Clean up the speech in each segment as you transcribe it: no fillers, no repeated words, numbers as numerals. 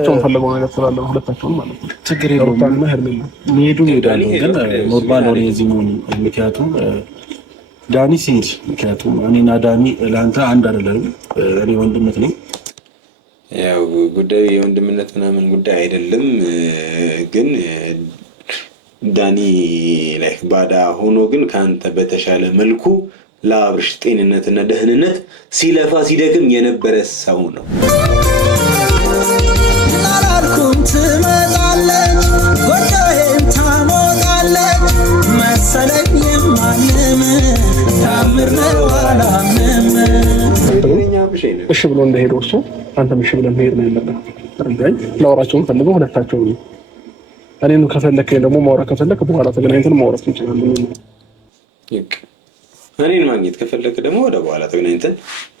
ቸውን ፈልገው ነገር ስላለ ሁለታቸውን ማለት ነው። ችግር የለውም መሄዱ ይሄዳሉ። ግን ኖርማል ነው እዚህ ነው። ምክንያቱም ዳኒ ሲሄድ ምክንያቱም እኔና ዳኒ ለአንተ አንድ አይደለም። እኔ ወንድምነት ነኝ። ያው ጉዳዩ የወንድምነት ምናምን ጉዳይ አይደለም። ግን ዳኒ ላይ ባዳ ሆኖ ግን ከአንተ በተሻለ መልኩ ለአብርሽ ጤንነትና ደህንነት ሲለፋ ሲደክም የነበረ ሰው ነው። አላልኩም ትመጣለች ጎዳዬን ታሞቃለች መሰለኝ የማንም ታምር ነው አላምንም። እሺ ብሎ እንደሄደው እሱ አንተም እሺ ብለህ መሄድ ነው ያለብህ። እንዴ ላወራቸውን ፈልገው ሁለታቸው ነው። እኔን ከፈለከኝ ደግሞ ማውራት ከፈለክ በኋላ ተገናኝተን ማውራት እንችላለን። እኔን ማግኘት ከፈለክ ደግሞ ወደ በኋላ ተገናኝተን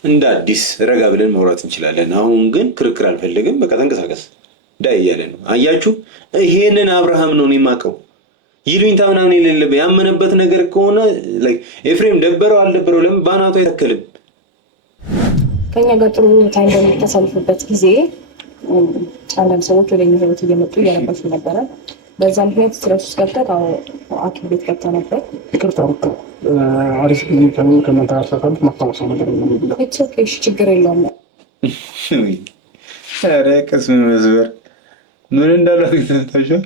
እንደ አዲስ ረጋ ብለን ማውራት እንችላለን። አሁን ግን ክርክር አልፈልግም። በቃ ተንቀሳቀስ ዳይ እያለ ነው። አያችሁ፣ ይሄንን አብርሃም ነው የማውቀው። ይሉኝታ ምናምን የሌለበት ያመነበት ነገር ከሆነ ኤፍሬም ደበረው አልደበረው ለምን ባናቱ አይተከልም? ከኛ ጋር ጥሩ ታይም በምታሳልፍበት ጊዜ አንዳንድ ሰዎች ወደ እኛ ህይወት እየመጡ እየረበሹ ነበረ። በዛ ምክንያት ስትረስ ውስጥ ገብተህ ሐኪም ቤት ገብተህ ነበር። ይቅርታ አሪፍ ጊዜ ከእናንተ ጋር ሳሳልፍ ማስታወሰው ነገር ነው። እሺ ችግር የለውም። ኧረ ቅስም መስበር ምን እንዳላችሁ ተንታሻል።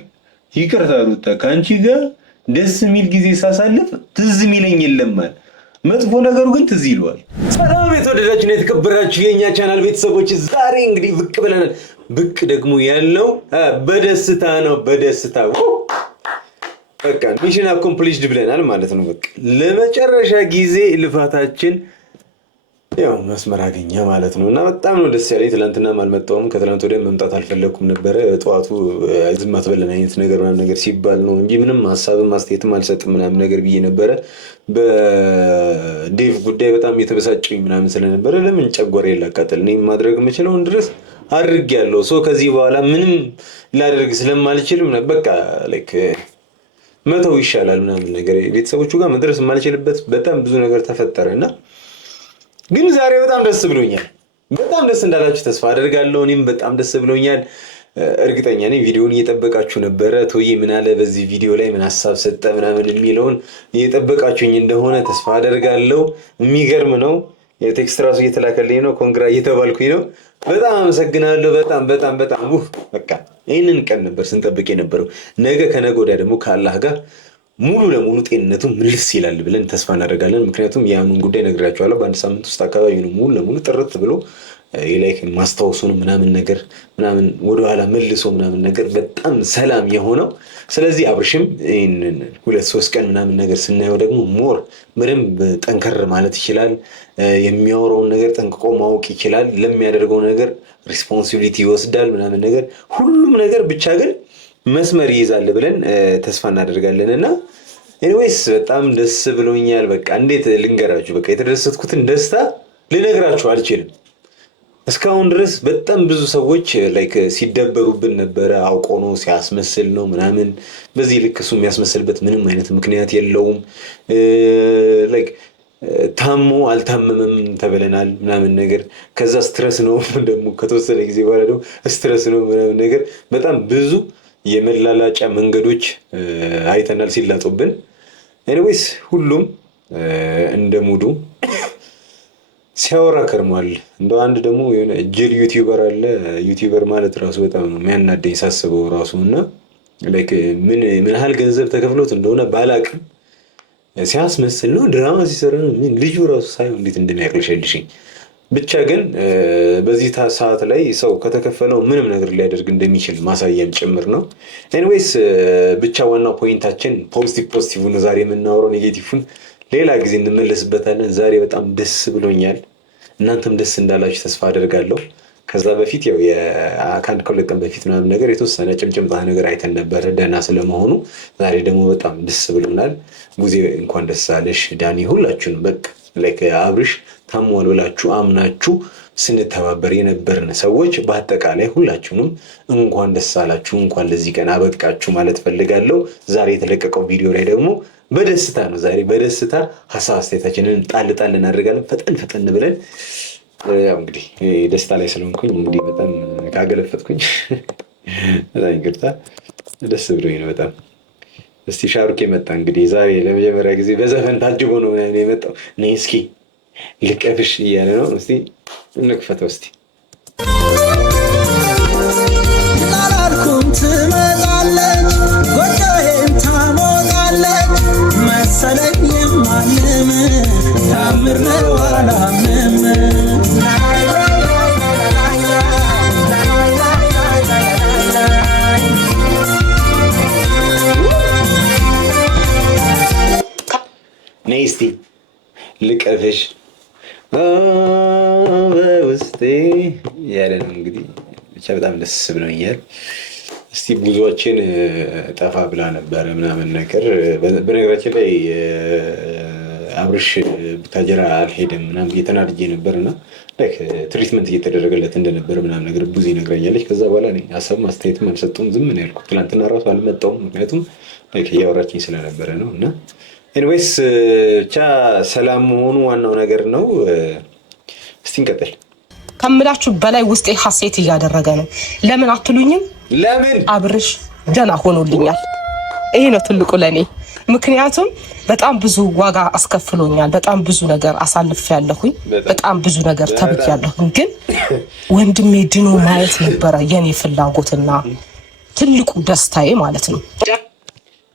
ይቅርታ ሩታ ከአንቺ ጋር ደስ የሚል ጊዜ ሳሳልፍ ትዝ የሚለኝ የለም ማለት መጥፎ ነገሩ ግን ትዝ ይለዋል። ሰላም የተወደዳችሁና የተከበራችሁ የኛ ቻናል ቤተሰቦች፣ ዛሬ እንግዲህ ብቅ ብለናል። ብቅ ደግሞ ያለው በደስታ ነው። በደስታ በቃ ሚሽን አኮምፕሊሽድ ብለናል ማለት ነው። በቃ ለመጨረሻ ጊዜ ልፋታችን ያው መስመር አገኘ ማለት ነው። እና በጣም ነው ደስ ያለኝ። ትናንትናም አልመጣሁም፣ ከትናንት ወዲያ መምጣት አልፈለኩም ነበረ። ጠዋቱ ዝም አትበለን አይነት ነገር ምናምን ነገር ሲባል ነው እንጂ ምንም ሀሳብም አስተያየትም አልሰጥም ምናምን ነገር ብዬ ነበረ። በዴቭ ጉዳይ በጣም የተበሳጨኝ ምናምን ስለነበረ ለምን ጨጓራ ይላቃጠል፣ እኔ ማድረግ የምችለውን ድረስ አድርጌያለሁ። ሶ ከዚህ በኋላ ምንም ላደርግ ስለማልችል በቃ ላይክ መተው ይሻላል ምናምን ነገር ቤተሰቦቹ ጋር መድረስ የማልችልበት በጣም ብዙ ነገር ተፈጠረ እና ግን ዛሬ በጣም ደስ ብሎኛል። በጣም ደስ እንዳላችሁ ተስፋ አደርጋለሁ። እኔም በጣም ደስ ብሎኛል። እርግጠኛ ነኝ ቪዲዮውን እየጠበቃችሁ ነበረ። ቶዬ ምን አለ በዚህ ቪዲዮ ላይ ምን ሀሳብ ሰጠ ምናምን የሚለውን እየጠበቃችሁኝ እንደሆነ ተስፋ አደርጋለሁ። የሚገርም ነው። የቴክስት ራሱ እየተላከልኝ ነው። ኮንግራ እየተባልኩኝ ነው። በጣም አመሰግናለሁ። በጣም በቃ ይህንን ቀን ነበር ስንጠብቅ የነበረው። ነገ ከነገ ወዲያ ደግሞ ከአላህ ጋር ሙሉ ለሙሉ ጤንነቱ ምልስ ይላል ብለን ተስፋ እናደርጋለን። ምክንያቱም የአሁኑን ጉዳይ ነግራችኋለሁ። በአንድ ሳምንት ውስጥ አካባቢ ነው ሙሉ ለሙሉ ጥርት ብሎ የላይክ ማስታወሱን ምናምን ነገር ምናምን ወደኋላ መልሶ ምናምን ነገር በጣም ሰላም የሆነው። ስለዚህ አብርሽም ይህንን 2-3 ቀን ምናምን ነገር ስናየው ደግሞ ሞር በደንብ ጠንከር ማለት ይችላል። የሚያወራውን ነገር ጠንቅቆ ማወቅ ይችላል። ለሚያደርገው ነገር ሪስፖንሲቢሊቲ ይወስዳል ምናምን ነገር ሁሉም ነገር ብቻ ግን መስመር ይይዛል ብለን ተስፋ እናደርጋለን። እና ኤኒዌይስ በጣም ደስ ብሎኛል። በቃ እንዴት ልንገራችሁ፣ በቃ የተደሰትኩትን ደስታ ልነግራችሁ አልችልም። እስካሁን ድረስ በጣም ብዙ ሰዎች ላይክ ሲደበሩብን ነበረ። አውቆ ነው ሲያስመስል ነው ምናምን። በዚህ ልክ እሱ የሚያስመስልበት ምንም አይነት ምክንያት የለውም። ላይክ ታሞ አልታመመም ተብለናል ምናምን ነገር። ከዛ ስትረስ ነው ደግሞ ከተወሰነ ጊዜ በኋላ ደግሞ ስትረስ ነው ምናምን ነገር። በጣም ብዙ የመላላጫ መንገዶች አይተናል ሲላጡብን። ኤኒዌይስ ሁሉም እንደ ሙዱ ሲያወራ ከርሟል። እንደው አንድ ደግሞ የሆነ ጅል ዩቲዩበር አለ። ዩቲዩበር ማለት ራሱ በጣም ነው የሚያናደኝ ሳስበው ራሱ። እና ላይክ ምን ያህል ገንዘብ ተከፍሎት እንደሆነ ባላቅም ሲያስመስል ነው ድራማ ሲሰራ ነው። ልጁ ራሱ ሳይሆን እንዴት እንደሚያቅልሸልሽኝ ብቻ ግን በዚህ ሰዓት ላይ ሰው ከተከፈለው ምንም ነገር ሊያደርግ እንደሚችል ማሳያም ጭምር ነው። ኤኒዌይስ ብቻ ዋናው ፖይንታችን ፖዚቲቭ ነው። ዛሬ የምናወራው ኔጌቲቭን ሌላ ጊዜ እንመለስበታለን። ዛሬ በጣም ደስ ብሎኛል። እናንተም ደስ እንዳላችሁ ተስፋ አደርጋለሁ። ከዛ በፊት ያው ከአንድ ከሁለት ቀን በፊት ምናምን ነገር የተወሰነ ጭምጭምታ ነገር አይተን ነበረ ደህና ስለመሆኑ። ዛሬ ደግሞ በጣም ደስ ብሎናል። ጉዜ እንኳን ደስ አለሽ ዳኒ። ሁላችሁንም በቃ ላይክ አብርሽ ታሟል ብላችሁ አምናችሁ ስንተባበር የነበርን ሰዎች በአጠቃላይ ሁላችሁንም እንኳን ደስ አላችሁ፣ እንኳን ለዚህ ቀን አበቃችሁ ማለት ፈልጋለሁ። ዛሬ የተለቀቀው ቪዲዮ ላይ ደግሞ በደስታ ነው። ዛሬ በደስታ ሀሳብ አስተያየታችንን ጣል እናደርጋለን። ፈጠን ብለን ያው እንግዲህ ደስታ ላይ ስለሆንኩኝ እንግዲህ በጣም ካገለፈጥኩኝ በጣም ይቅርታ። ደስ ብሎኝ ነው በጣም። እስቲ ሻሩክ መጣ እንግዲህ ዛሬ ለመጀመሪያ ጊዜ በዘፈን ታጅቦ ነው የመጣው። ነይ እስኪ ልቀፍሽ እያለ ነው። እስቲ እንክፈተው እስቲ። ላላልኩም ትመጣለች ጎጆዬን ታሞቃለች መሰለኝ የማንም ታምር ነው አላምንም ነይ እስቲ ልቀፍሽ በውስጤ ያለ ነው እንግዲህ ብቻ በጣም ደስ ብሎኛል። እስቲ ብዙዎችን ጠፋ ብላ ነበረ ምናምን ነገር። በነገራችን ላይ አብርሽ ቡታጀራ አልሄደም ምናምን እየተናድጄ ነበር እና ትሪትመንት እየተደረገለት እንደነበር ምናምን ነገር ብዙ ይነግረኛለች። ከዛ በኋላ ሀሳብ ማስተያየትም አልሰጠውም፣ ዝም ነው ያልኩት። ትናንትና ራሱ አልመጣውም፣ ምክንያቱም እያወራችኝ ስለነበረ ነው። እና ኤኒዌይስ ብቻ ሰላም መሆኑ ዋናው ነገር ነው። እስቲ እንቀጥል። ከምላችሁ በላይ ውስጤ ሀሴት እያደረገ ነው። ለምን አትሉኝም? ለምን አብርሽ ደህና ሆኖልኛል። ይሄ ነው ትልቁ ለኔ። ምክንያቱም በጣም ብዙ ዋጋ አስከፍሎኛል። በጣም ብዙ ነገር አሳልፌያለሁኝ። በጣም ብዙ ነገር ተብያለሁኝ። ግን ወንድሜ ድኖ ማየት ነበረ የኔ ፍላጎትና ትልቁ ደስታዬ ማለት ነው።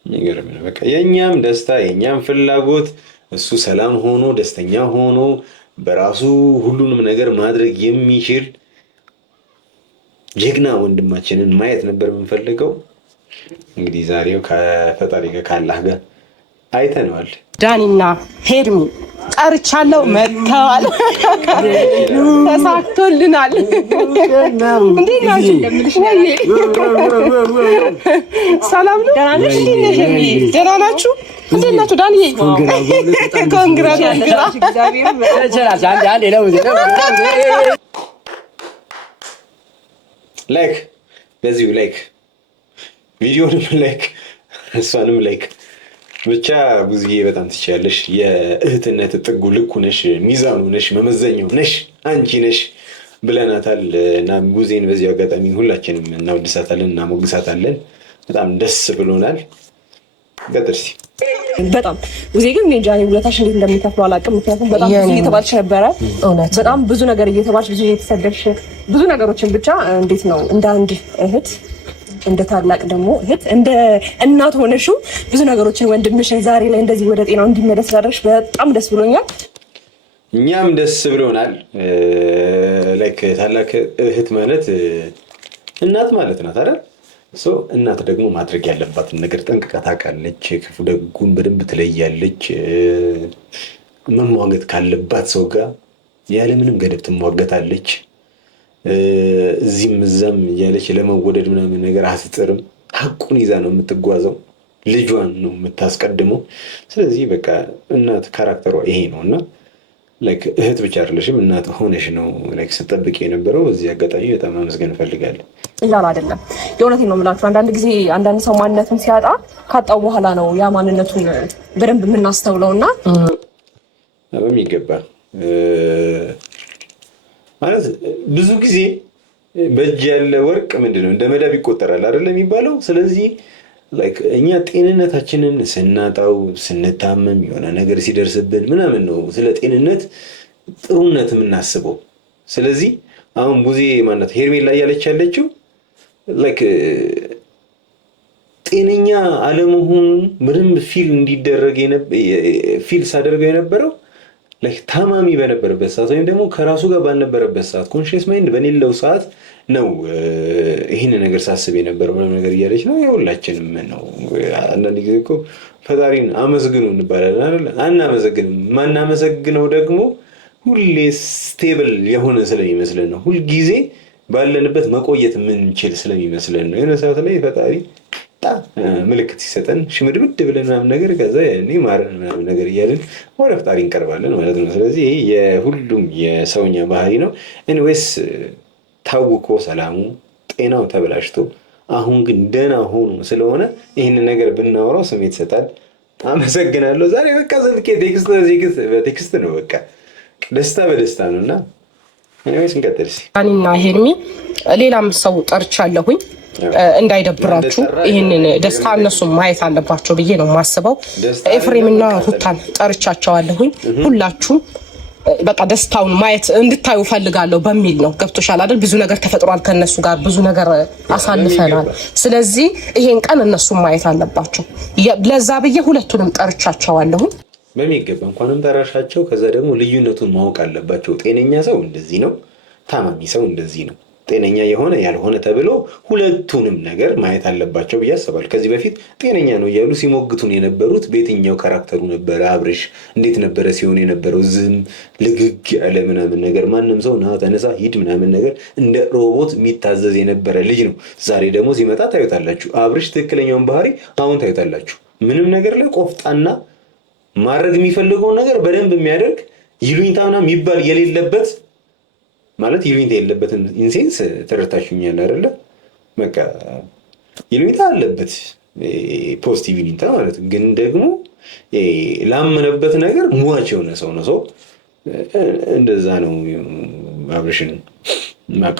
የሚገርም ነው። በቃ የኛም ደስታ የኛም ፍላጎት እሱ ሰላም ሆኖ ደስተኛ ሆኖ በራሱ ሁሉንም ነገር ማድረግ የሚችል ጀግና ወንድማችንን ማየት ነበር የምንፈልገው። እንግዲህ ዛሬው ከፈጣሪ ጋር ካላህ ጋር አይተነዋል። ዳኒና ሄርሚ ጠርቻለሁ፣ መጥተዋል፣ ተሳክቶልናል። እንዴት ናችሁ? ሰላም ነው? ደህና ነሽ? ደህና ናችሁ? እንዴት ናችሁ? ዳንዬ ኮንግራት ላይክ በዚሁ ላይክ ቪዲዮንም ላይክ እሷንም ላይክ ብቻ ብዙዬ በጣም ትችያለሽ። የእህትነት ጥጉ ልኩ ነሽ፣ ሚዛኑ ነሽ፣ መመዘኛው ነሽ፣ አንቺ ነሽ ብለናታል እና ብዙዬን በዚሁ አጋጣሚ ሁላችንም እናወድሳታለን፣ እናሞግሳታለን። በጣም ደስ ብሎናል። ቀጥርሲ በጣም ብዙ ግን እኔ ጃኒ ውለታሽ እንዴት እንደሚከፍለው አላውቅም። ምክንያቱም በጣም ብዙ እየተባልሽ ነበረ፣ በጣም ብዙ ነገር እየተባልሽ ብዙ እየተሰደብሽ ብዙ ነገሮችን ብቻ እንዴት ነው እንደ አንድ እህት እንደ ታላቅ ደግሞ እህት እንደ እናት ሆነሽው ብዙ ነገሮችን ወንድምሽን ዛሬ ላይ እንደዚህ ወደ ጤናው እንዲመለስ ስላደረግሽ በጣም ደስ ብሎኛል። እኛም ደስ ብሎናል። ላይክ ታላቅ እህት ማለት እናት ማለት ናት አይደል? እናት ደግሞ ማድረግ ያለባትን ነገር ጠንቅቃ ታውቃለች። ክፉ ደጉን በደንብ ትለያለች። መሟገት ካለባት ሰው ጋር ያለምንም ገደብ ትሟገታለች። እዚህም እዛም እያለች ለመወደድ ምናምን ነገር አትጥርም። ሀቁን ይዛ ነው የምትጓዘው። ልጇን ነው የምታስቀድመው። ስለዚህ በቃ እናት ካራክተሯ ይሄ ነው እና ላይክ እህት ብቻ አይደለሽም እናት ሆነሽ ነው ላይክ ስትጠብቂ የነበረው። እዚህ አጋጣሚ በጣም አመስገን እፈልጋለሁ። እያሉ አይደለም የእውነቴን ነው የምላችሁ። አንዳንድ ጊዜ አንዳንድ ሰው ማንነቱን ሲያጣ ካጣው በኋላ ነው ያ ማንነቱን በደንብ የምናስተውለው እና በሚገባ ማለት ብዙ ጊዜ በእጅ ያለ ወርቅ ምንድነው እንደ መዳብ ይቆጠራል አይደለም የሚባለው። ስለዚህ ላይክ እኛ ጤንነታችንን ስናጣው ስንታመም የሆነ ነገር ሲደርስብን ምናምን ነው ስለ ጤንነት ጥሩነት የምናስበው። ስለዚህ አሁን ብዙ ማነት ሄርሜላ እያለች ያለችው ላይክ ጤነኛ አለመሆኑ ምንም ፊል ሳደርገው የነበረው ላይክ ታማሚ በነበረበት ሰዓት ወይም ደግሞ ከራሱ ጋር ባልነበረበት ሰዓት ኮንሽስ ማይንድ በሌለው ሰዓት ነው ይህን ነገር ሳስብ የነበረው ምንም ነገር እያለች ነው። የሁላችንም ነው። አንዳንድ ጊዜ እኮ ፈጣሪን አመስግኑ እንባላለን አይደል? አናመሰግንም። ማናመሰግነው ደግሞ ሁሌ ስቴብል የሆነ ስለሚመስለን ነው። ሁልጊዜ ባለንበት መቆየት የምንችል ስለሚመስለን ነው። የሆነ ሰዓት ላይ ፈጣሪ ምልክት ሲሰጠን ሽምድምድ ብለን ምናምን ነገር ከዛ ያኔ ማረን ምናምን ነገር እያለን ወደ ፈጣሪ እንቀርባለን ማለት ነው። ስለዚህ የሁሉም የሰውኛ ባህሪ ነው። ኤኒዌይስ ታውቆ ሰላሙ ጤናው ተበላሽቶ አሁን ግን ደህና ሆኖ ስለሆነ ይህንን ነገር ብናወራው ስሜት ይሰጣል። አመሰግናለሁ። ዛሬ በቃ ስልኬ በቴክስት ነው። በቃ ደስታ በደስታ ነው እና እኔስ እንቀጥልስ ዳኒና ሄርሚ ሌላም ሰው ጠርቻለሁኝ እንዳይደብራችሁ ይህንን ደስታ እነሱም ማየት አለባቸው ብዬ ነው የማስበው። ኤፍሬምና ሩታን ጠርቻቸዋለሁኝ። ሁላችሁም በቃ ደስታውን ማየት እንድታዩ ፈልጋለሁ በሚል ነው። ገብቶሻል አይደል? ብዙ ነገር ተፈጥሯል፣ ከነሱ ጋር ብዙ ነገር አሳልፈናል። ስለዚህ ይሄን ቀን እነሱም ማየት አለባቸው። ለዛ ብዬ ሁለቱንም ጠርቻቸዋለሁኝ። በሚገባ እንኳንም ጠራሻቸው። ከዛ ደግሞ ልዩነቱን ማወቅ አለባቸው። ጤነኛ ሰው እንደዚህ ነው፣ ታማሚ ሰው እንደዚህ ነው። ጤነኛ የሆነ ያልሆነ ተብሎ ሁለቱንም ነገር ማየት አለባቸው ብዬ አስባለሁ። ከዚህ በፊት ጤነኛ ነው እያሉ ሲሞግቱን የነበሩት በየትኛው ካራክተሩ ነበረ? አብርሽ እንዴት ነበረ ሲሆን የነበረው? ዝም ልግግ ያለ ምናምን ነገር፣ ማንም ሰው ና ተነሳ ሂድ ምናምን ነገር እንደ ሮቦት የሚታዘዝ የነበረ ልጅ ነው። ዛሬ ደግሞ ሲመጣ ታዩታላችሁ። አብርሽ ትክክለኛውን ባህሪ አሁን ታዩታላችሁ። ምንም ነገር ላይ ቆፍጣና ማድረግ የሚፈልገውን ነገር በደንብ የሚያደርግ ይሉኝታና የሚባል የሌለበት ማለት ይሉኝታ የሌለበትን ኢንሴንስ ተረታችሁኛል አይደለ? በቃ ይሉኝታ አለበት ፖዚቲቭ ይሉኝታ ማለት ግን ደግሞ ላመነበት ነገር ሟች የሆነ ሰው ነው። ሰው እንደዛ ነው አብርሽን ማቅ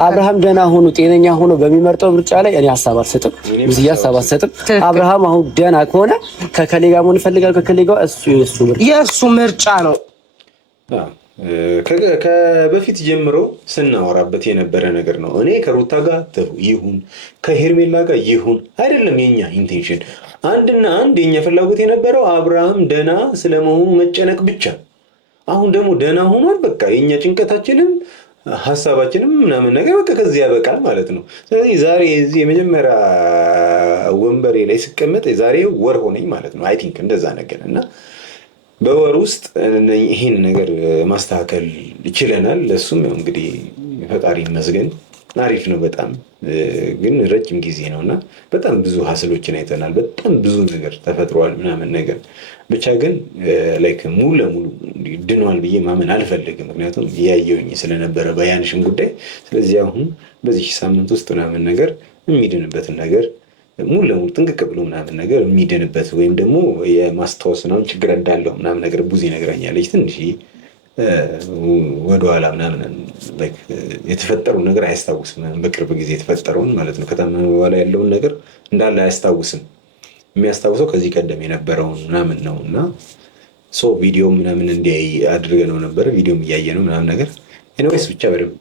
አብርሃም ደህና ሆኖ ጤነኛ ሆኖ በሚመርጠው ምርጫ ላይ እኔ ሀሳብ አልሰጥም፣ ብዙ ሀሳብ አልሰጥም። አብርሃም አሁን ደህና ከሆነ ከከሌ ጋር መሆን ይፈልጋል። ከከሌ ጋር የእሱ ምርጫ ነው። ከበፊት ጀምሮ ስናወራበት የነበረ ነገር ነው። እኔ ከሩታ ጋር ይሁን ከሄርሜላ ጋር ይሁን አይደለም የኛ ኢንቴንሽን፣ አንድና አንድ የኛ ፍላጎት የነበረው አብርሃም ደህና ስለመሆኑ መጨነቅ ብቻ። አሁን ደግሞ ደህና ሆኗል። በቃ የኛ ጭንቀታችንም ሀሳባችንም ምናምን ነገር በቃ ከዚህ ያበቃል ማለት ነው። ስለዚህ ዛሬ እዚህ የመጀመሪያ ወንበሬ ላይ ስቀመጥ ዛሬ ወር ሆነኝ ማለት ነው። አይ ቲንክ እንደዛ ነገር እና በወር ውስጥ ይህን ነገር ማስተካከል ይችለናል። ለሱም እንግዲህ ፈጣሪ ይመስገን አሪፍ ነው በጣም ግን ረጅም ጊዜ ነው እና በጣም ብዙ ሀስሎችን አይተናል። በጣም ብዙ ነገር ተፈጥሯል ምናምን ነገር ብቻ ግን ላይክ ሙሉ ለሙሉ ድኗል ብዬ ማመን አልፈልግም። ምክንያቱም እያየሁኝ ስለነበረ በያንሽም ጉዳይ። ስለዚህ አሁን በዚህ ሳምንት ውስጥ ምናምን ነገር የሚድንበትን ነገር ሙሉ ለሙሉ ጥንቅቅ ብሎ ምናምን ነገር የሚድንበት ወይም ደግሞ የማስታወስ ምናምን ችግር እንዳለው ምናምን ነገር ብዙ ይነግራኛለች። ትንሽ ወደኋላ ምናምን የተፈጠረውን ነገር አያስታውስም። በቅርብ ጊዜ የተፈጠረውን ማለት ነው። ከታመመ በኋላ ያለውን ነገር እንዳለ አያስታውስም። የሚያስታውሰው ከዚህ ቀደም የነበረውን ምናምን ነው እና ቪዲዮ ምናምን እንዲያይ አድርገ ነው ነበረ። ቪዲዮም እያየ ነው ምናምን ነገር ኤኒዌይስ ብቻ በደንብ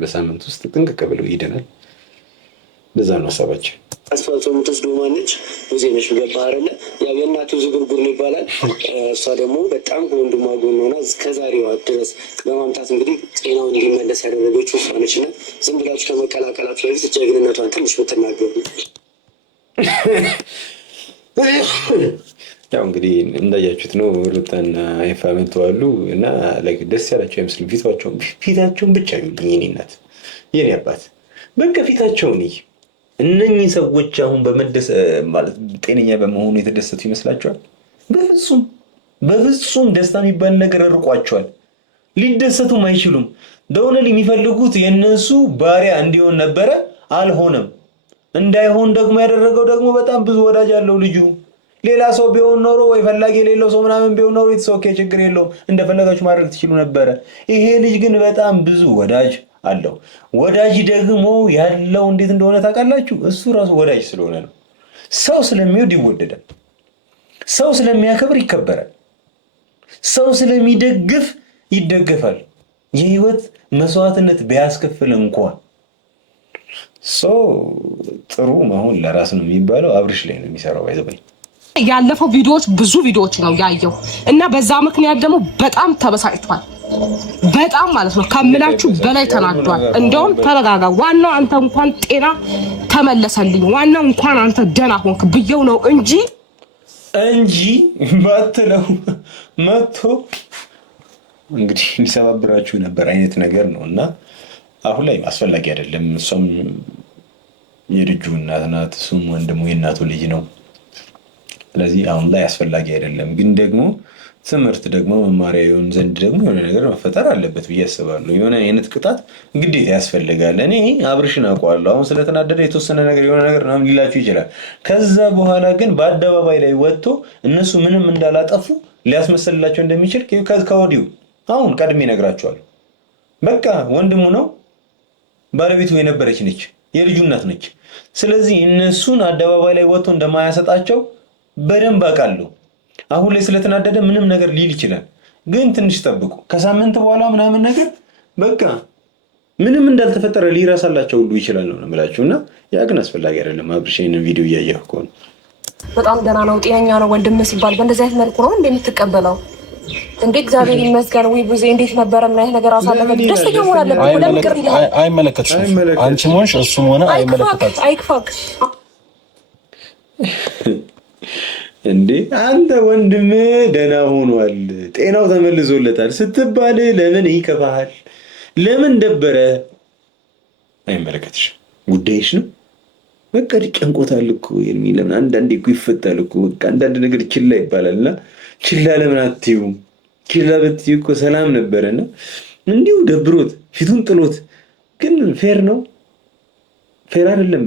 በሳምንት ውስጥ ጥንቅቅ ብሎ ይድናል። በዛ ነው ሀሳባችን። አስፋልቶ የምትወስዶ ማነች? ሙዜ ነሽ ገባህርለ ያው የእናቱ ዝጉርጉር ነው ይባላል። እሷ ደግሞ በጣም ከወንድሟ ጎን ሆና እስከዛሬዋ ድረስ በማምጣት እንግዲህ ጤናውን እንዲመለስ ያደረገችው እሷ ነች እና ዝም ብላችሁ ከመቀላቀላችሁ በፊት ጀግንነቷን ትንሽ ብትናገሩ። ያው እንግዲህ እንዳያችሁት ነው ሩታና ኤፋ መጥተዋል እና ደስ ያላቸው አይመስልም። ፊታቸውን ብቻ ይሉኝ የኔ እናት የኔ አባት በቃ ፊታቸውን ይህ እነኚህ ሰዎች አሁን ማለት ጤነኛ በመሆኑ የተደሰቱ ይመስላችኋል? በፍጹም ደስታ የሚባል ነገር ርቋቸዋል። ሊደሰቱም አይችሉም። ደውነ የሚፈልጉት የነሱ ባሪያ እንዲሆን ነበረ፣ አልሆነም። እንዳይሆን ደግሞ ያደረገው ደግሞ በጣም ብዙ ወዳጅ አለው ልጁ። ሌላ ሰው ቢሆን ኖሮ ወይ ፈላጊ የሌለው ሰው ምናምን ቢሆን ኖሮ የተሰወከ ችግር የለውም፣ እንደፈለጋችሁ ማድረግ ትችሉ ነበረ። ይሄ ልጅ ግን በጣም ብዙ ወዳጅ አለው። ወዳጅ ደግሞ ያለው እንዴት እንደሆነ ታውቃላችሁ? እሱ ራሱ ወዳጅ ስለሆነ ነው። ሰው ስለሚወድ ይወደዳል። ሰው ስለሚያከብር ይከበራል። ሰው ስለሚደግፍ ይደገፋል። የህይወት መስዋዕትነት ቢያስከፍል እንኳን ሰው ጥሩ መሆን ለራስ ነው የሚባለው አብርሽ ላይ ነው የሚሰራው። አይዘበኝ ያለፈው ቪዲዮዎች ብዙ ቪዲዮዎች ነው ያየው እና በዛ ምክንያት ደግሞ በጣም ተበሳጭቷል። በጣም ማለት ነው ከምላችሁ በላይ ተናዷል። እንደውም ተረጋጋ፣ ዋናው አንተ እንኳን ጤና ተመለሰልኝ፣ ዋናው እንኳን አንተ ደህና ሆንክ ብየው ነው እንጂ ባትለው መጥቶ እንግዲህ ሊሰባብራችሁ ነበር አይነት ነገር ነው እና አሁን ላይ አስፈላጊ አይደለም። እሷም የልጁ እናት ናት፣ እሱም ወንድሙ የእናቱ ልጅ ነው። ስለዚህ አሁን ላይ አስፈላጊ አይደለም። ግን ደግሞ ትምህርት ደግሞ መማሪያ የሆን ዘንድ ደግሞ የሆነ ነገር መፈጠር አለበት ብዬ አስባለሁ። የሆነ አይነት ቅጣት ግዴታ ያስፈልጋል። እኔ አብርሽን አውቀዋለሁ። አሁን ስለተናደደ የተወሰነ ነገር የሆነ ነገር ምናምን ሊላችሁ ይችላል። ከዛ በኋላ ግን በአደባባይ ላይ ወጥቶ እነሱ ምንም እንዳላጠፉ ሊያስመስልላቸው እንደሚችል ከወዲሁ አሁን ቀድሜ እነግራቸዋለሁ። በቃ ወንድሙ ነው፣ ባለቤቱ የነበረች ነች፣ የልጁ እናት ነች። ስለዚህ እነሱን አደባባይ ላይ ወጥቶ እንደማያሰጣቸው በደንብ አውቃለሁ። አሁን ላይ ስለተናደደ ምንም ነገር ሊል ይችላል፣ ግን ትንሽ ጠብቁ። ከሳምንት በኋላ ምናምን ነገር በቃ ምንም እንዳልተፈጠረ ሊረሳላቸው ሁሉ ይችላል ነው የምላችሁ። እና ያ ግን አስፈላጊ አይደለም። አብርሽ ይሄንን ቪዲዮ እያየህ እኮ ነው። በጣም ደህና ነው፣ ጤነኛ ነው ወንድም ሲባል በእንደዚህ አይነት መልኩ ነው እንደምትቀበለው እንዴ? እግዚአብሔር ይመስገን። ወይ ብዙ እንዴት ነበረ? ምን አይነት ነገር አሳለፈ? ደስተኛ መሆን አለበት። ለምን ቅር ይላል? አይመለከትሽም። አንቺም ሆንሽ እሱም ሆነ አይመለከታችሁም። አይክፋክ እንዴ አንተ ወንድም ደህና ሆኗል፣ ጤናው ተመልሶለታል ስትባል ለምን ይከፋሃል? ለምን ደበረ? አይመለከትሽም፣ ጉዳይሽ ነው። በቃ ጨንቆታል እኮ የሚለም አንዳንዴ እኮ ይፈታል እኮ። በቃ አንዳንድ ነገር ችላ ይባላልና ችላ ለምን አትዩም? ችላ ብትዩ እኮ ሰላም ነበረና እንዲሁ ደብሮት ፊቱን ጥሎት። ግን ፌር ነው ፌር አይደለም።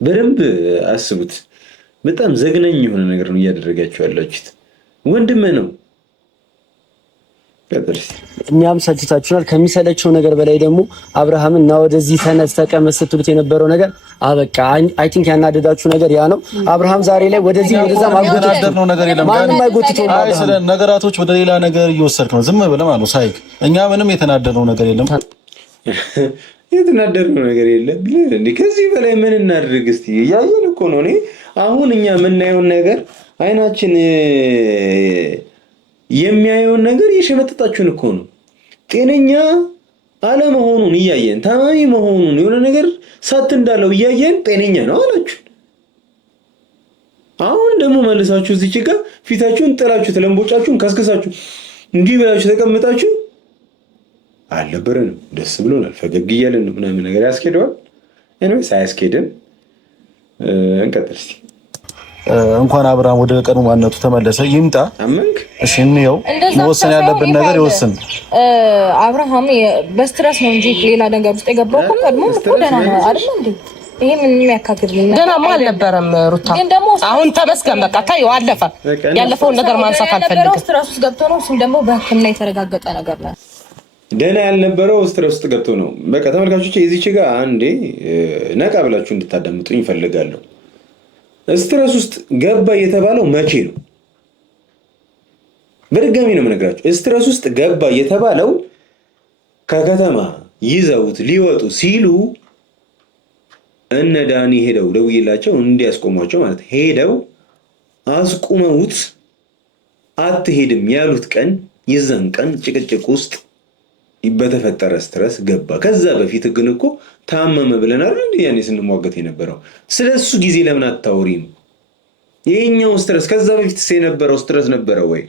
በደንብ አስቡት። በጣም ዘግናኝ የሆነ ነገር ነው እያደረጋችሁ ያላችሁት። ወንድም ነው። እኛም ሰልችታችኋል። ከሚሰለቸው ነገር በላይ ደግሞ አብርሃም እና ወደዚህ ተነስ ተቀመጥ ስትሉት የነበረው ነገር አበቃ። አይ ቲንክ ያናደዳችሁ ነገር ያ ነው። አብርሃም ዛሬ ላይ ወደዚህ ወደዛ ማጎተት ነው ነገር የለም። ማንም አይጎትተው ማለት ስለ ነገራቶች ወደ ሌላ ነገር እየወሰድክ ነው። ዝም ብለህ ማለት ነው ሳይክ። እኛ ምንም የተናደደው ነገር የለም። የተናደደው ነገር የለም። እንዴ ከዚህ በላይ ምን እናድርግ እስቲ? ያየን እኮ ነው። እኔ አሁን እኛ የምናየውን ነገር አይናችን የሚያየውን ነገር የሸመጠጣችሁን እኮ ነው። ጤነኛ አለመሆኑን እያየን ታማሚ መሆኑን የሆነ ነገር ሳት እንዳለው እያየን ጤነኛ ነው አላችሁ። አሁን ደግሞ መልሳችሁ እዚች ጋር ፊታችሁን ጥላችሁ ተለምቦጫችሁን ከስከሳችሁ እንዲህ ብላችሁ ተቀምጣችሁ አልነበረንም፣ ደስ ብሎናል፣ ፈገግ እያለን ነው ምናምን ነገር ያስኬደዋል። ኤኒዌይስ አያስኬድም። እንቀጥል እስቲ። እንኳን አብርሃም ወደ ቀኑ ማንነቱ ተመለሰ ይምጣ። አመንክ? እሺ እንየው። መወሰን ያለብን ነገር ይወስን። አብርሃም በስትረስ ነው እንጂ ሌላ ነገር ውስጥ የገባው እኮ ቀድሞ እኮ ደህና ነው አይደል እንዴ? ይሄ ምን የሚያካክል ነው? ደህናማ አልነበረም ሩታ። አሁን ተመስገን በቃ ታየው፣ አለፈ። ያለፈውን ነገር ማንሳት አልፈልግም። ስትረስ ውስጥ ገብቶ ነው። እሱም ደግሞ በሕክምና የተረጋገጠ ነገር ነው። ደህና ያልነበረው ስትረስ ውስጥ ገብቶ ነው። በቃ ተመልካቾች እዚች ጋር አንዴ ነቃ ብላችሁ እንድታዳምጡኝ እፈልጋለሁ። ስትረስ ውስጥ ገባ የተባለው መቼ ነው? በድጋሚ ነው የምነግራችሁ። ስትረስ ውስጥ ገባ የተባለው ከከተማ ይዘውት ሊወጡ ሲሉ እነ ዳኒ ሄደው ደውዬላቸው እንዲያስቆሟቸው ማለት ሄደው አስቁመውት አትሄድም ያሉት ቀን የዛን ቀን ጭቅጭቅ ውስጥ በተፈጠረ ስትረስ ገባ። ከዛ በፊት ግን እኮ ታመመ ብለን አይደል እንዴ ያኔ ስንሟገት የነበረው? ስለሱ ጊዜ ለምን አታወሪም? ይሄኛው ስትረስ ከዛ በፊት የነበረው ስትረስ ነበረ ወይ?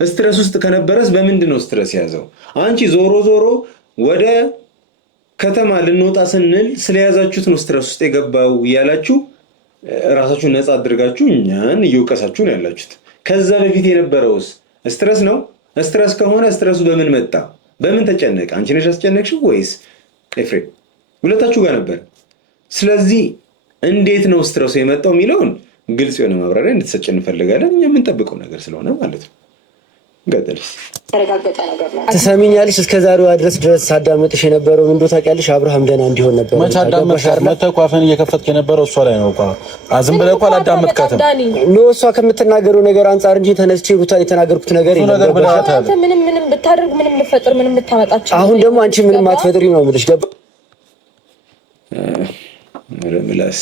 ስትረስ ውስጥ ከነበረስ በምንድን ነው ስትረስ ያዘው? አንቺ ዞሮ ወደ ከተማ ልንወጣ ስንል ስለያዛችሁት ነው ስትረስ ውስጥ የገባው እያላችሁ ራሳችሁን ነፃ አድርጋችሁ እኛን እየወቀሳችሁ ነው ያላችሁት። ከዛ በፊት የነበረውስ ስትረስ ነው? ስትረስ ከሆነ ስትረሱ በምን መጣ? በምን ተጨነቀ? አንቺ ነሽ አስጨነቅሽው ወይስ ኤፍሬም? ሁለታችሁ ጋር ነበር። ስለዚህ እንዴት ነው ስትረሱ የመጣው የሚለውን ግልጽ የሆነ ማብራሪያ እንድትሰጭ እንፈልጋለን። እኛ የምንጠብቀው ነገር ስለሆነ ማለት ነው። ገጠልስ ተረጋገጠ ነገር ነው። ትሰሚኛለሽ? እስከ ዛሬዋ ድረስ ሳዳመጥሽ የነበረው እንደው ታውቂያለሽ አብርሃም ደህና እንዲሆን ነበር። መቼ አዳመጥሽ? መተኳፈን እየከፈትክ የነበረው እሷ ላይ ነው እኮ። ዝም ብለህ እኮ አላዳመጥካትም ነው። እሷ ከምትናገረው ነገር አንፃር እንጂ ተነስቼ ሩታ የተናገርኩት ነገር የለም። አንተ ምንም ብታደርግ ምንም ልፈጥር ምንም ልታመጣች። አሁን ደግሞ አንቺ ምንም አትፈጥሪ ነው የምልሽ። ገባ? ምላስ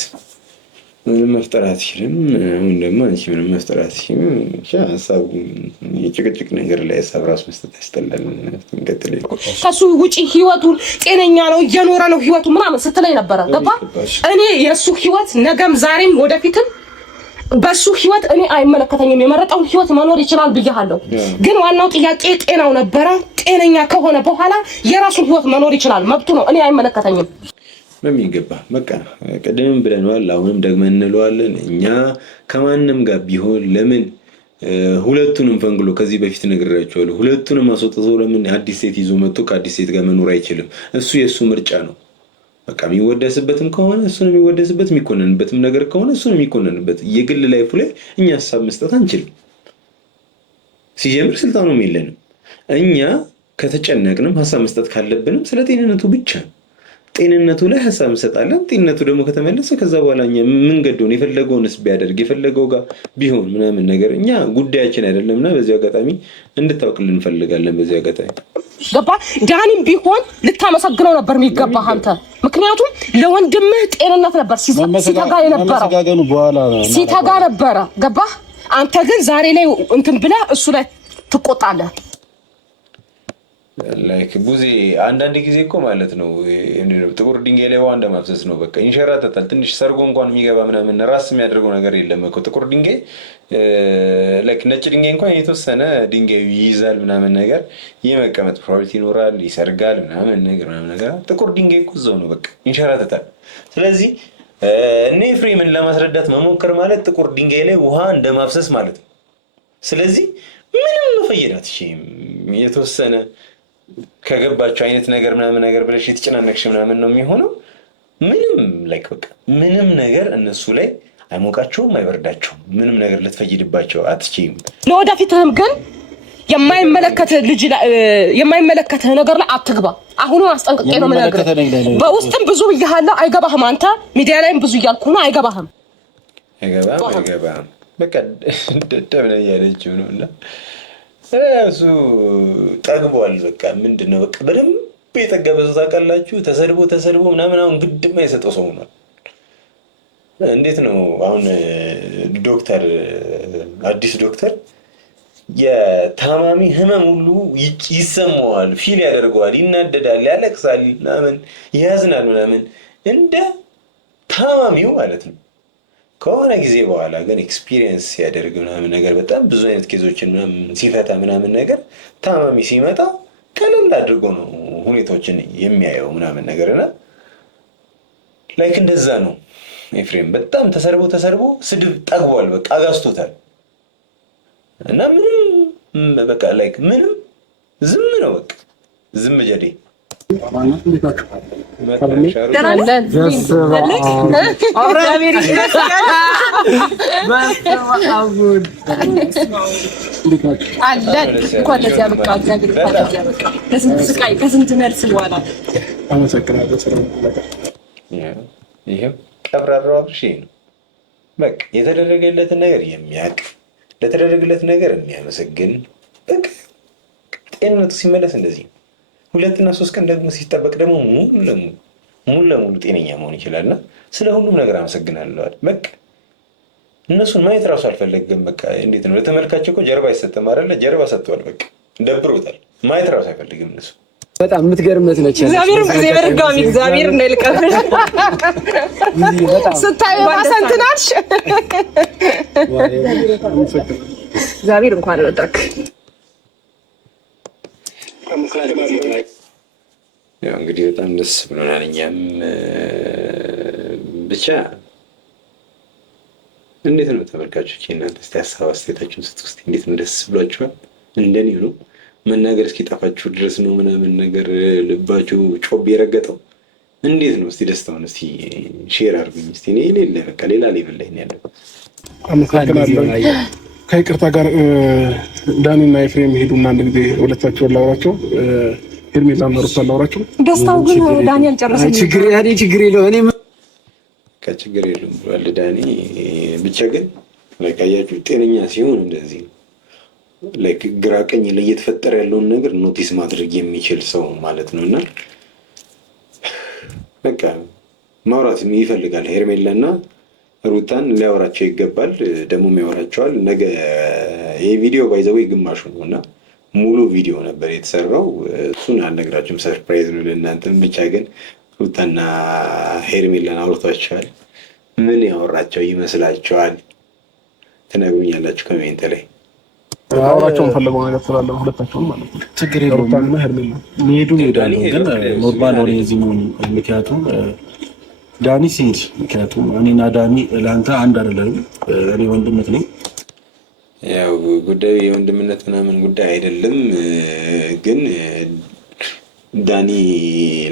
ምንም መፍጠር አትችልም። አሁን ደግሞ አንቺ ምንም መፍጠር አትችልም። ሀሳቡ የጭቅጭቅ ነገር ላይ ሀሳብ ራሱ መስጠት ያስጠላል። እንቀጥል። ከሱ ውጪ ህይወቱን ጤነኛ ነው እየኖረ ነው ህይወቱ ምናምን ስትለኝ ነበረ። ገባ? እኔ የእሱ ህይወት ነገም ዛሬም ወደፊትም በሱ ህይወት እኔ አይመለከተኝም። የመረጠውን ህይወት መኖር ይችላል ብያለሁ። ግን ዋናው ጥያቄ ጤናው ነበረ። ጤነኛ ከሆነ በኋላ የራሱን ህይወት መኖር ይችላል፣ መብቱ ነው። እኔ አይመለከተኝም። በሚገባ በቃ ቀደም ብለናል፣ አሁንም ደግመን እንለዋለን። እኛ ከማንም ጋር ቢሆን ለምን ሁለቱንም ፈንግሎ ከዚህ በፊት ነግሬያቸዋለሁ። ሁለቱንም አስወጥቶ ለምን አዲስ ሴት ይዞ መጥቶ ከአዲስ ሴት ጋር መኖር አይችልም? እሱ የእሱ ምርጫ ነው። በቃ የሚወደስበትም ከሆነ እሱን የሚወደስበት፣ የሚኮነንበትም ነገር ከሆነ እሱን የሚኮነንበት። የግል ላይፉ ላይ እኛ ሀሳብ መስጠት አንችልም። ሲጀምር ስልጣኑም የለንም። እኛ ከተጨነቅንም ሀሳብ መስጠት ካለብንም ስለ ጤንነቱ ብቻ ጤንነቱ ላይ ሀሳብ እንሰጣለን። ጤንነቱ ደግሞ ከተመለሰ ከዛ በኋላ እኛ የምንገደውን የፈለገውንስ ቢያደርግ የፈለገው ጋር ቢሆን ምናምን ነገር እኛ ጉዳያችን አይደለምና በዚህ አጋጣሚ እንድታውቅልን እንፈልጋለን። በዚህ አጋጣሚ ገባ ዳኒም ቢሆን ልታመሰግነው ነበር የሚገባህ አንተ። ምክንያቱም ለወንድምህ ጤንነት ነበር ሲተጋ የነበረው ሲተጋ ነበረ። ገባህ አንተ ግን ዛሬ ላይ እንትን ብለህ እሱ ላይ ትቆጣለህ። ላይክ ቡዜ አንዳንድ ጊዜ እኮ ማለት ነው ጥቁር ድንጋይ ላይ ውሃ እንደማፍሰስ ነው። በቃ ይንሸራተታል። ትንሽ ሰርጎ እንኳን የሚገባ ምናምን ራስ የሚያደርገው ነገር የለም እኮ ጥቁር ድንጋይ። ላይክ ነጭ ድንጋይ እንኳን የተወሰነ ድንጋዩ ይይዛል ምናምን ነገር የመቀመጥ ፕሮባቢሊቲ ይኖራል፣ ይሰርጋል ምናምን ነገር። ጥቁር ድንጋይ እኮ እዛው ነው በቃ ይንሸራተታል። ስለዚህ እኔ ኤፍሬምን ለማስረዳት መሞከር ማለት ጥቁር ድንጋይ ላይ ውሃ እንደማፍሰስ ማለት ነው። ስለዚህ ምንም መፈየዳት የተወሰነ ከገባቸው አይነት ነገር ምናምን ነገር ብለሽ የተጨናነቅሽ ምናምን ነው የሚሆነው። ምንም ላይክ በቃ ምንም ነገር እነሱ ላይ አይሞቃቸውም፣ አይበርዳቸውም። ምንም ነገር ልትፈይድባቸው አትችይም። ለወደፊትህም ግን የማይመለከትህ ነገር ላይ አትግባ። አሁንም አስጠንቅቄ ነው የምነግርህ። በውስጥም ብዙ ብያለሁ፣ አይገባህም። አንተ ሚዲያ ላይም ብዙ እያልኩ ነው፣ አይገባህም። በቃ ደደብ ነው እያለችው ነው እና እሱ ጠግቧል። በቃ ምንድነው በቃ በደንብ የጠገበ ሰው ታውቃላችሁ። ተሰድቦ ምናምን አሁን ግድም አይሰጠው ሰው ነው። እንዴት ነው አሁን ዶክተር አዲስ ዶክተር የታማሚ ህመም ሁሉ ይሰማዋል፣ ፊል ያደርገዋል፣ ይናደዳል፣ ያለቅሳል፣ ምናምን ያዝናል ምናምን እንደ ታማሚው ማለት ነው። ከሆነ ጊዜ በኋላ ግን ኤክስፒሪየንስ ሲያደርግ ምናምን ነገር በጣም ብዙ አይነት ኬዞችን ምናምን ሲፈታ ምናምን ነገር ታማሚ ሲመጣ ቀለል አድርጎ ነው ሁኔታዎችን የሚያየው ምናምን ነገር እና ላይክ እንደዛ ነው። ኤፍሬም በጣም ተሰርቦ ስድብ ጠግቧል። በቃ አጋስቶታል እና ምንም በቃ ላይክ ምንም ዝም ነው በቃ ዝም ጀዴ ከስንት መልስ በኋላ ይህም ቀብራራው አብርሽ ነው። በቃ የተደረገለትን ነገር የሚያውቅ ለተደረገለት ነገር የሚያመሰግን በቃ ጤንነቱ ሲመለስ እንደዚህ ነው። 2 እና 3 ቀን ደግሞ ሲጠበቅ ደግሞ ሙሉ ለሙሉ ጤነኛ መሆን ይችላልና ስለ ሁሉም ነገር አመሰግናለሁ አይደል። በቃ እነሱን ማየት ራሱ አልፈለግም። በቃ እንዴት ነው ለተመልካች እኮ ጀርባ አይሰጥም አይደለ? ጀርባ ሰጥቷል። በቃ ደብሮታል። ማየት ራሱ አይፈልግም እነሱ። በጣም የምትገርምት ነች። እግዚአብሔር እንደልቀብሽ ስታይ ማሰንትናሽ እግዚአብሔር እንኳን ወጣክ። ያው እንግዲህ በጣም ደስ ብሎናል። እኛም ብቻ እንዴት ነው ተመልካቾች እናንተ እስቲ ሀሳብ አስተያየታችሁን ስጡ። እስቲ እንዴት ነው ደስ ብሏችኋል? እንደኔ ነው መናገር እስኪጠፋችሁ ድረስ ነው ምናምን ነገር ልባችሁ ጮብ የረገጠው እንዴት ነው? እስቲ ደስታውን እስቲ ሼር አድርጉኝ። እስቲ እኔ ሌላ በቃ ሌላ ሌቭል ላይ ነው ያለው። አመሰግናለሁ። ከይቅርታ ጋር ዳኒና ኤፍሬም ሄዱና አንድ ጊዜ ሁለታቸውን ላውራቸው፣ ሄርሜላና ሩታን ላውራቸው። ደስታው ግን ዳኒ አልጨረሰኝ። ችግር የለውም እኔ ከችግር የለውም ብሏል ዳኒ። ብቻ ግን ለቃያችሁ ጤነኛ ሲሆን እንደዚህ ነው። ላይክ ግራ ቀኝ ላይ እየተፈጠረ ያለውን ነገር ኖቲስ ማድረግ የሚችል ሰው ማለት ነው። እና በቃ ማውራት ይፈልጋል። ሄርሜላና ሩታን ሊያወራቸው ይገባል። ደግሞ ያወራቸዋል። ነገ ይሄ ቪዲዮ ባይዘው ግማሹ ነው እና ሙሉ ቪዲዮ ነበር የተሰራው። እሱን አልነግራችሁም፣ ሰርፕራይዝ ነው ለእናንተም። ብቻ ግን ሩታና ሄርሜላን አውርቷቸዋል። ምን ያወራቸው ይመስላችኋል? ትነግሩኛላችሁ ኮሜንት ላይ። አውራቸውን ፈለገው ነገር ስላለ ሁለታቸውን ማለት ነው። ችግር የለውም ሚሄዱን ይሄዳሉ። ግን ኖርማል ነው የዚህ መሆኑ ምክንያቱም ዳኒ ሲሄድ ምክንያቱም እኔና ዳኒ ለአንተ አንድ አይደለም። እኔ ወንድምት ነኝ። ያው ጉዳዩ የወንድምነት ምናምን ጉዳይ አይደለም። ግን ዳኒ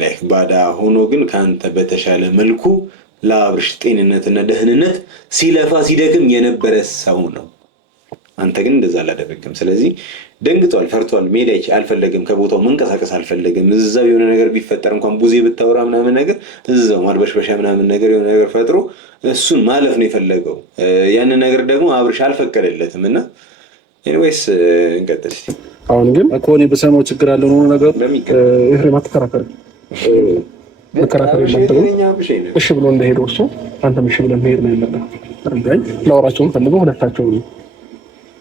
ላይ ባዳ ሆኖ ግን ከአንተ በተሻለ መልኩ ለአብርሽ ጤንነትና ደህንነት ሲለፋ ሲደክም የነበረ ሰው ነው። አንተ ግን እንደዛ አላደረግም። ስለዚህ ደንግጧል፣ ፈርቷል፣ መሄድ አልፈለግም፣ ከቦታው መንቀሳቀስ አልፈለግም። እዛው የሆነ ነገር ቢፈጠር እንኳን ቡዜ ብታወራ ምናምን ነገር እዛው ማርበሽበሻ ምናምን ነገር የሆነ ነገር ፈጥሮ እሱን ማለፍ ነው የፈለገው። ያንን ነገር ደግሞ አብርሽ አልፈቀደለትም እና ኤኒዌይስ እንቀጥል። አሁን ግን እኮ እኔ በሰማው ችግር አለ ነው ነገር ኤፍሬም አትከራከር መከራከር የለብህም። እሺ ብሎ እንደሄደው እሱ አንተም እሺ ብለህ መሄድ ነው ያለብህ። አርጋኝ ላወራቸውን ፈልገው ሁለታቸው ነው።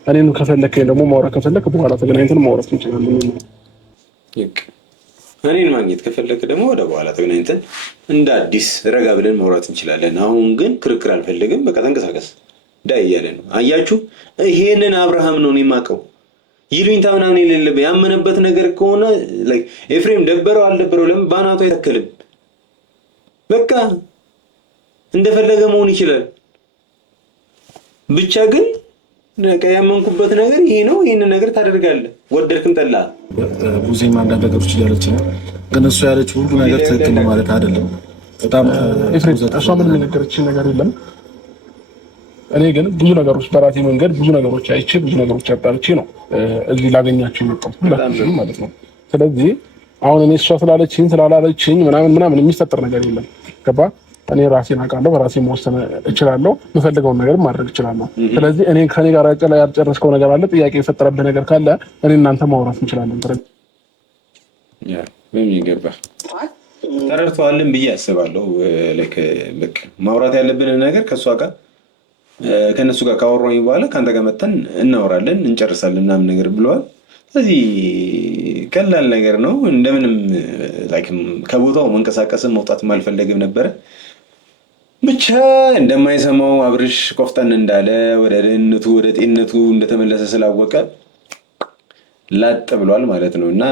እኔን ከፈለከኝ ደግሞ ማውራት ከፈለክ በኋላ ተገናኝተን ማውራት እንችላለን። እኔን ማግኘት ከፈለክ ደግሞ ወደ በኋላ ተገናኝተን እንደ አዲስ ረጋ ብለን ማውራት እንችላለን። አሁን ግን ክርክር አልፈልግም። በቃ ተንቀሳቀስ ዳይ እያለ ነው። አያችሁ፣ ይሄንን አብርሃም ነው የማውቀው። ይሉኝታ ምናምን የሌለበት ያመነበት ነገር ከሆነ ኤፍሬም ደበረው አልደበረው ለምን ባናቱ አይተከልም? በቃ እንደፈለገ መሆን ይችላል። ብቻ ግን ያመንኩበት ነገር ይሄ ነው። ይሄንን ነገር ታደርጋለህ ወደድክም ጠላ። ቡዜማ አንዳንድ ነገሮች እያለች ነው፣ ግን እሱ ያለችው ሁሉ ነገር ትክክል ነው ማለት አይደለም። በጣም ኤፍሬም እሷ ምንም የነገረችኝ ነገር የለም። እኔ ግን ብዙ ነገሮች በራሴ መንገድ ብዙ ነገሮች አይቼ ብዙ ነገሮች አጣርቼ ነው እዚህ ላገኛችሁ የመጣሁት ሁላችንም ማለት ነው። ስለዚህ አሁን እኔ እሷ ስላለችኝ ስላላለችኝ ምናምን የሚፈጠር ነገር የለም። ገባ? እኔ ራሴን አውቃለሁ፣ በራሴ መወሰን እችላለሁ፣ የምፈልገውን ነገር ማድረግ እችላለሁ። ስለዚህ እኔ ከኔ ጋር ያልጨረስከው ነገር አለ፣ ጥያቄ የፈጠረብህ ነገር ካለ እኔ እናንተ ማውራት እንችላለን። ምን ይገባ ተረድተዋልን ብዬ አስባለሁ። ማውራት ያለብንን ነገር ከእሷ ጋር ከነሱ ጋር ካወራኝ በኋላ ከአንተ ጋር መተን እናወራለን እንጨርሳለን ምናምን ነገር ብለዋል። ስለዚህ ቀላል ነገር ነው። እንደምንም ከቦታው መንቀሳቀስም መውጣትም አልፈለግም ነበረ። ብቻ እንደማይሰማው አብርሽ ቆፍጠን እንዳለ ወደ ደህንነቱ ወደ ጤንነቱ እንደተመለሰ ስላወቀ ላጥ ብሏል ማለት ነው። እና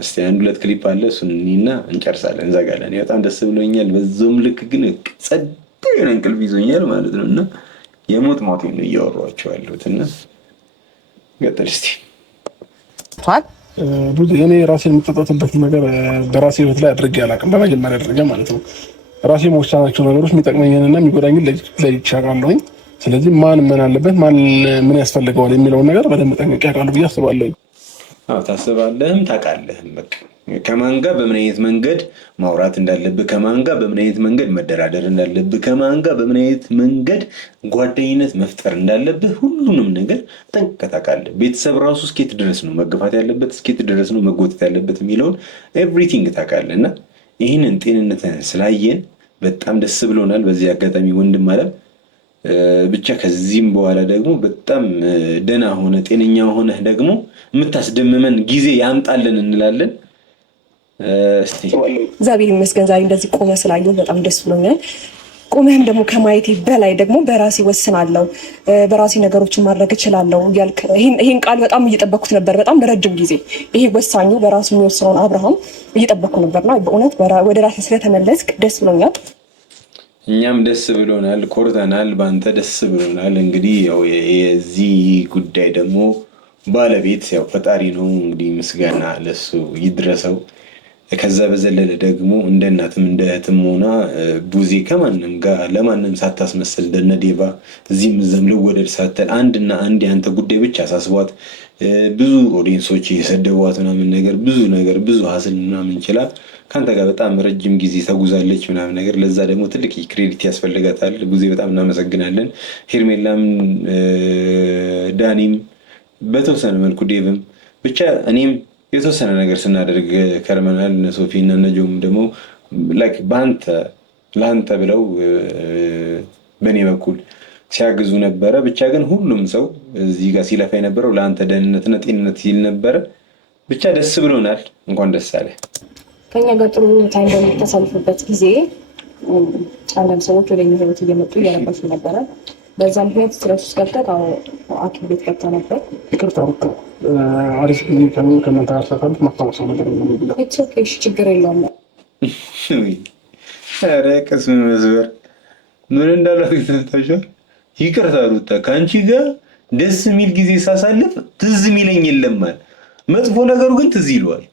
እስቲ አንድ ሁለት ክሊፕ አለ፣ እሱን እኔና እንጨርሳለን እንዘጋለን። በጣም ደስ ብሎኛል። በዛውም ልክ ግን ጸጥ የሆነ እንቅልፍ ይዞኛል ማለት ነው። እና የሞት ሞት ነው እያወራኋቸው ያለሁት። እና ገጠል እስቲ ብዙ እኔ ራሴን የምጠጣትበት ነገር በራሴ ህይወት ላይ አድርጌ አላውቅም። በመጀመሪያ ደረጃ ማለት ነው ራሴ መወሰናቸው ነገሮች የሚጠቅመኝንና የሚጎዳኝን ለይቼ አውቃለሁኝ። ስለዚህ ማን ምን አለበት ማን ምን ያስፈልገዋል የሚለውን ነገር በደንብ ጠንቅቄ አውቃለሁ ብዬ አስባለሁ። ታስባለህም ታውቃለህም። በቃ ከማን ጋር በምን አይነት መንገድ ማውራት እንዳለብህ፣ ከማን ጋር በምን አይነት መንገድ መደራደር እንዳለብህ፣ ከማን ጋር በምን አይነት መንገድ ጓደኝነት መፍጠር እንዳለብህ ሁሉንም ነገር ጠንቅቀህ ታውቃለህ። ቤተሰብ ራሱ እስኬት ድረስ ነው መገፋት ያለበት፣ እስኬት ድረስ ነው መጎተት ያለበት የሚለውን ኤቭሪቲንግ ታውቃለህ። እና ይህንን ጤንነትህን ስላየን በጣም ደስ ብሎናል። በዚህ አጋጣሚ ወንድም አለም ብቻ ከዚህም በኋላ ደግሞ በጣም ደህና ሆነ ጤነኛ ሆነህ ደግሞ የምታስደምመን ጊዜ ያምጣልን እንላለን። እስቲ እግዚአብሔር ይመስገን ዛሬ እንደዚህ ቆመህ ስላየሁ በጣም ደስ ብሎኛል። ቆመህም ደግሞ ከማየቴ በላይ ደግሞ በራሴ ወስናለሁ፣ በራሴ ነገሮችን ማድረግ እችላለሁ እያልክ ይሄን ቃል በጣም እየጠበኩት ነበር። በጣም ለረጅም ጊዜ ይሄ ወሳኙ በራሱ የሚወስነውን አብርሃም እየጠበኩ ነበርና በእውነት ወደ ራሴ ስለተመለስክ ደስ ብሎኛል። እኛም ደስ ብሎናል፣ ኮርተናል፣ በአንተ ደስ ብሎናል። እንግዲህ ያው የዚህ ጉዳይ ደግሞ ባለቤት ያው ፈጣሪ ነው። እንግዲህ ምስጋና ለሱ ይድረሰው። ከዛ በዘለለ ደግሞ እንደ እናትም እንደ እህትም ሆና ቡዜ ከማንም ጋር ለማንም ሳታስመስል እንደነ ዴባ እዚህም እዚህም ልወደድ ሳትል አንድና አንድ የአንተ ጉዳይ ብቻ አሳስቧት ብዙ ኦዲየንሶች የሰደቧት ምናምን ነገር ብዙ ሀስል ምናምን ይችላል ከአንተ ጋር በጣም ረጅም ጊዜ ተጉዛለች ምናምን ነገር። ለዛ ደግሞ ትልቅ ክሬዲት ያስፈልጋታል። ቡዜ በጣም እናመሰግናለን። ሄርሜላም ዳኒም በተወሰነ መልኩ ዴቭም ብቻ እኔም የተወሰነ ነገር ስናደርግ ከርመናል። እነ ሶፊ እና ነጆም ደግሞ ለአንተ ብለው በእኔ በኩል ሲያግዙ ነበረ። ብቻ ግን ሁሉም ሰው እዚህ ጋር ሲለፋ የነበረው ለአንተ ደህንነትና ጤንነት ሲል ነበረ። ብቻ ደስ ብሎናል። እንኳን ደስ አለ። ከኛ ጋር ጥሩ ታይም በምታሳልፍበት ጊዜ አንዳንድ ሰዎች ወደ ህይወት እየመጡ እያለበሱ ነበረ። በዛ ምክንያት ስትረስ ውስጥ ገብተህ ሐኪም ቤት ገብተህ ነበር። ይቅርታ አሪፍ ጊዜ ከእናንተ ጋር ሳሳልፍ ማስታወሰው ነገር ነው። እሺ ችግር የለውም። ኧረ ቅስም መስበር ምን እንዳላት ተመታሻል። ይቅርታ ሩታ ከአንቺ ጋር ደስ የሚል ጊዜ ሳሳልፍ ትዝ የሚለኝ የለም ማለት መጥፎ ነገሩ ግን ትዝ ይለዋል።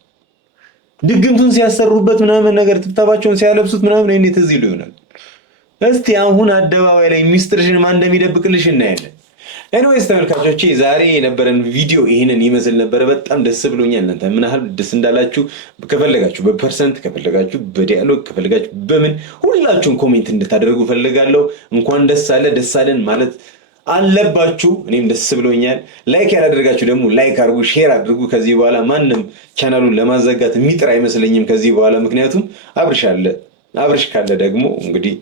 ድግምቱን ሲያሰሩበት ምናምን ነገር ትብታባቸውን ሲያለብሱት ምናምን እኔ ትዝ ይለው ይሆናል። እስቲ አሁን አደባባይ ላይ ሚስጥርሽን ማን እንደሚደብቅልሽ እናያለን። ኤኒዌይስ ተመልካቾቼ ዛሬ የነበረን ቪዲዮ ይህንን ይመስል ነበረ። በጣም ደስ ብሎኛል። እናንተ ምን ያህል ደስ እንዳላችሁ ከፈለጋችሁ በፐርሰንት ከፈለጋችሁ በዲያሎግ ከፈለጋችሁ በምን ሁላችሁም ኮሜንት እንድታደርጉ ፈልጋለሁ። እንኳን ደስ አለ ደስ አለን ማለት አለባችሁ። እኔም ደስ ብሎኛል። ላይክ ያላደረጋችሁ ደግሞ ላይክ አድርጉ፣ ሼር አድርጉ። ከዚህ በኋላ ማንም ቻናሉን ለማዘጋት የሚጥር አይመስለኝም ከዚህ በኋላ ምክንያቱም አብርሽ ካለ ደግሞ እንግዲህ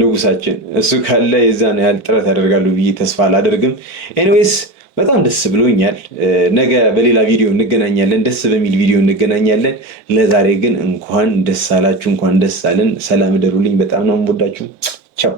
ንጉሳችን እሱ ካለ የዛን ያህል ጥረት ያደርጋሉ ብዬ ተስፋ አላደርግም። ኤኒዌይስ በጣም ደስ ብሎኛል። ነገ በሌላ ቪዲዮ እንገናኛለን፣ ደስ በሚል ቪዲዮ እንገናኛለን። ለዛሬ ግን እንኳን ደስ አላችሁ፣ እንኳን ደስ አለን። ሰላም እደሩልኝ። በጣም ነው የምወዳችሁ። ቻው